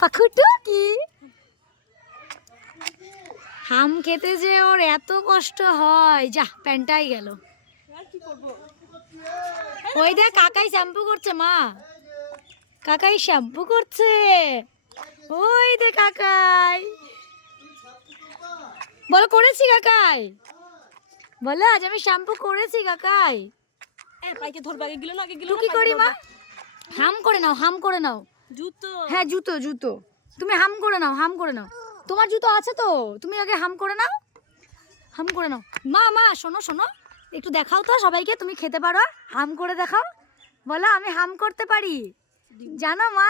পাখুটু কি হাম খেতে যে ওর এত কষ্ট হয়। যা প্যান্টাই গেল। ওই দেখ কাকাই শ্যাম্পু করছে মা। কাকাই শ্যাম্পু করছে। ওই দে কাকাই। বলো করেছি কাকাই। বলো আজ আমি শ্যাম্পু করেছি কাকাই। পাইকে ধরবে আগে গেলো না আগে গেলো কি করি মা। হাম করে নাও হাম করে নাও। জুতো। হ্যাঁ জুতো জুতো। তুমি হাম করে নাও হাম করে নাও। তোমার জুতো আছে তো? তুমি আগে হাম করে নাও। হাম করে নাও। মা মা শোনো শোনো। একটু দেখাও তো সবাইকে তুমি খেতে পারো। হাম করে দেখাও। বলো আমি হাম করতে পারি? জানো মা?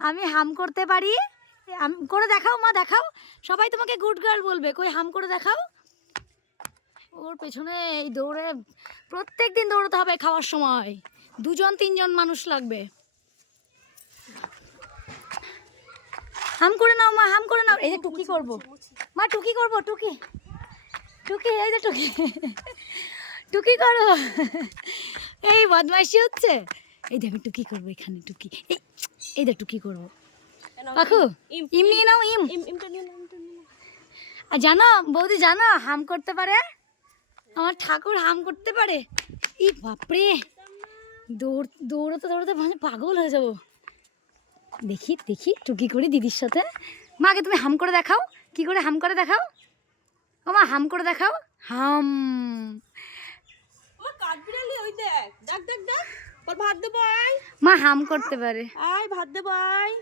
আমি হাম করতে পারি? করে দেখাও মা দেখাও। সবাই তোমাকে গুড গার্ল বলবে। কই হাম করে দেখাও। ওর পেছনে এই দৌড়ে প্রত্যেক দিন দৌড়তে হবে খাওয়ার সময়। দুজন তিনজন মানুষ লাগবে। হাম করে নাও মা হাম করে নাও। এই যে টুকি করব। মা টুকি করব টুকি। টুকি এই যে টুকি। টুকি করো। এই বদমাইশি হচ্ছে। এই দেখো টুকি করব এখানে টুকি। এই এই দেখ টুকি করব। পাখু ইম নিয়ে নাও ইম। আর জানো বৌদি জানো হাম করতে পারে? আমার ঠাকুর হাম করতে পারে। ই বাপরে। দৌড় দৌড়তে দৌড়তে পাগল হয়ে যাব। দেখি দেখি টুকি করি দিদির সাথে। মাকে তুমি হাম করে দেখাও। কি করে হাম করে দেখাও? ও মা হাম করে দেখাও। হাম। মা হাম করতে পারে। আয় ভাত দেবো আয়।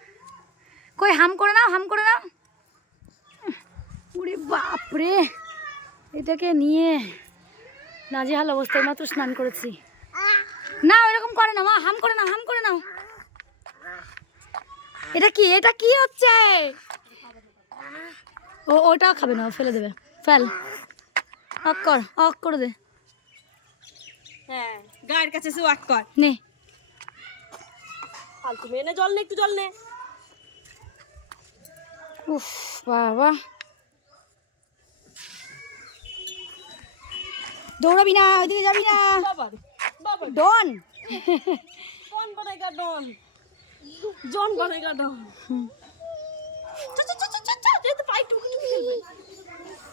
কই হাম করে নাও হাম করে নাও। ওরে বাপরে এটাকে নিয়ে নাজেহাল অবস্থায় মাত্র স্নান করেছি। না এরকম করে না মা হাম করে না হাম করে এটা কি? এটা কি হচ্ছে? ও ওটাও খাবে না ফেলে দেবে। ফেল। অক কর অক করে দে। হ্যাঁ গায়ের কাছে সে ওয়াক কর। নে। ফালতু মেয়ে নে জল নে একটু জল নে। উফ বাবা। দৌড়াবি না ওইদিকে যাবি না। বাবা রে, বাবা রে। ডন। জন বনে কাটো